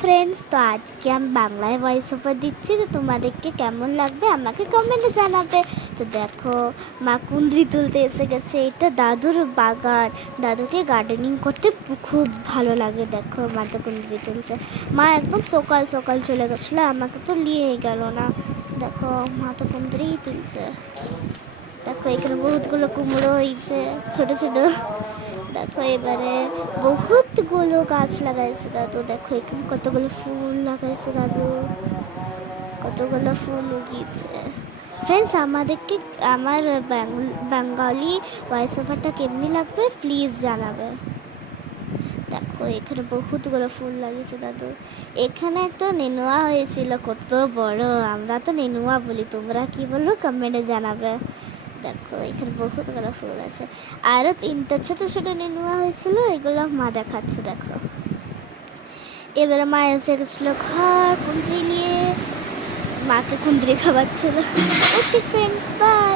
Friends, তো আজকে আমি বাংলায় ভয়েস ওভার দিচ্ছি। তো তোমাদেরকে কেমন লাগবে আমাকে কমেন্টে জানাবে। তো দেখো, মা কুন্দ্রি তুলতে এসে গেছে। এটা দাদুর বাগান, দাদুকে গার্ডেনিং করতে খুব ভালো লাগে। দেখো মা তো কুন্দ্রি তুলছে। মা একদম সকাল সকাল চলে গেছিলো, আমাকে তো নিয়ে গেল না। দেখো মা তো কুন্দ্রি তুলছে। দেখো এখানে বহুতগুলো কুমড়ো হয়েছে, ছোট ছোট। দেখো এবারে বহুতগুলো গাছ লাগাইছে দাদু। দেখো এখানে কতগুলো ফুল লাগাইছে দাদু, কতগুলো ফুল উগিয়েছে। ফ্রেন্ডস, আমাদেরকে আমার বেঙ্গলি ভয়েস ওভারটা কেমনি লাগবে প্লিজ জানাবে। দেখো এখানে বহুতগুলো ফুল লাগিয়েছে দাদু। এখানে একটা নেনুয়া হয়েছিল, কত বড়। আমরা তো নেনুয়া বলি, তোমরা কি বলবো কমেন্টে জানাবে। দেখো এখানে বহুতগুলো ফুল আছে। আরও 3টা ছোট ছোট নেনুয়া হয়েছিল, এগুলো মা দেখাচ্ছে। দেখো এবারে মা এসে গেছিলো ঘর কুন্দ্রি নিয়ে, মাকে কুন্দ্রি খাওয়াচ্ছিল। Okay friends, by.